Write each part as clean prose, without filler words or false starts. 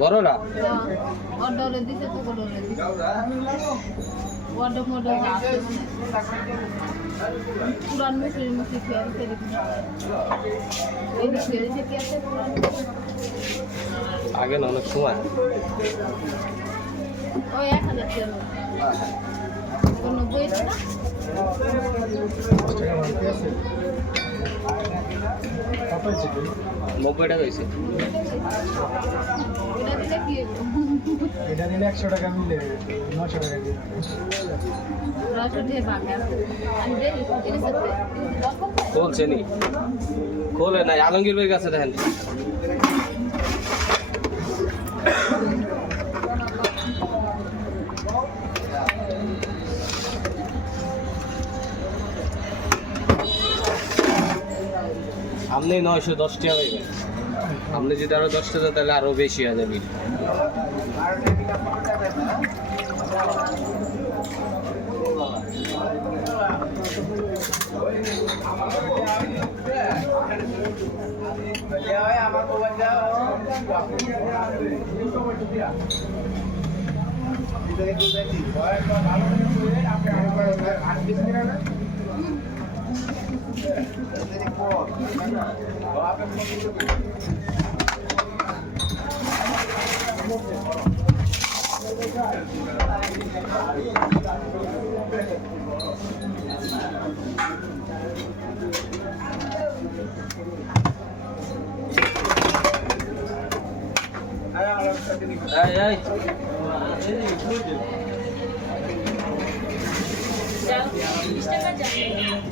বড়রা পুরান মুখের মুখে আগে না অনেক সময় ওই 1000 টাকা 90 টাকা নব্বই টাকা হয়েছে এটা নিলে 100 টাকা মিলে 900 টাকা দিয়ে খোলছে নি খোলে নাই আলমগীর ভাইয়ের কাছে দেখেন আপনি 910 টাকা পাইবেন আপনি যদি আরো 10 টাকা তাহলে আরো বেশি হয়ে যাবে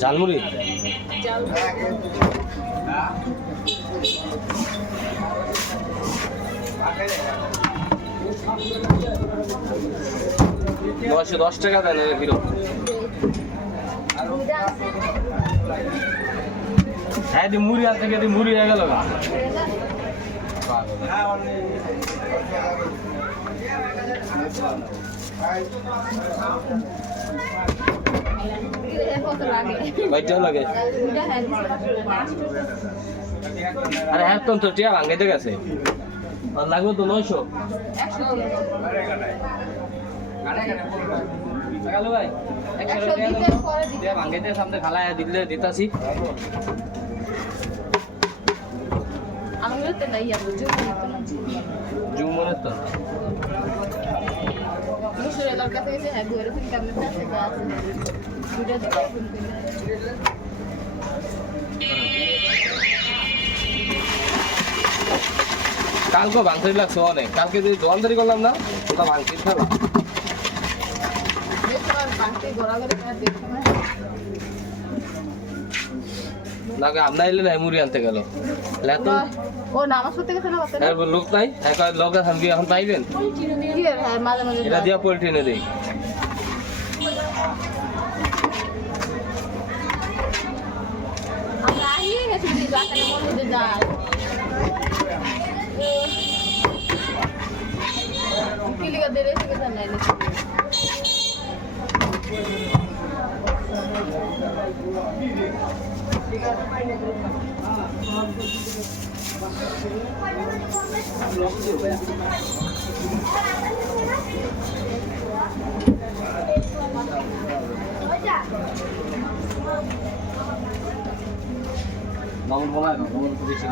ঝালমুড়ি নয়শো 10 টাকা দেন কিলো হ্যাঁ মুড়ি আর থেকে মুড়ি হয়ে গেল বাইটাও লাগে আরে হ্যাঁ তো টিয়া ভাঙাইতে গেছে আর লাগবে তো 900 ভাই 100 টাকা ভাঙাইতে সামনে খালা দিলে দিতাছি আমি তো নাই জুমনের তো মুসুরের লড়কা থেকে হ্যাঁ ঘুরে ফিরে কেমন আছে দুটো দিকে কালকে ভাঙতে লাগছে অনেক কালকে যদি দোয়ানদারি করলাম না ওটা ভাঙতে থাকলাম নাকি আমরা এলে না মুড়ি আনতে গেল লোক নাই লোক আমি এখন পাইবেন এটা দিয়া পলিথিনে দেই নমন বলা নমন বেশি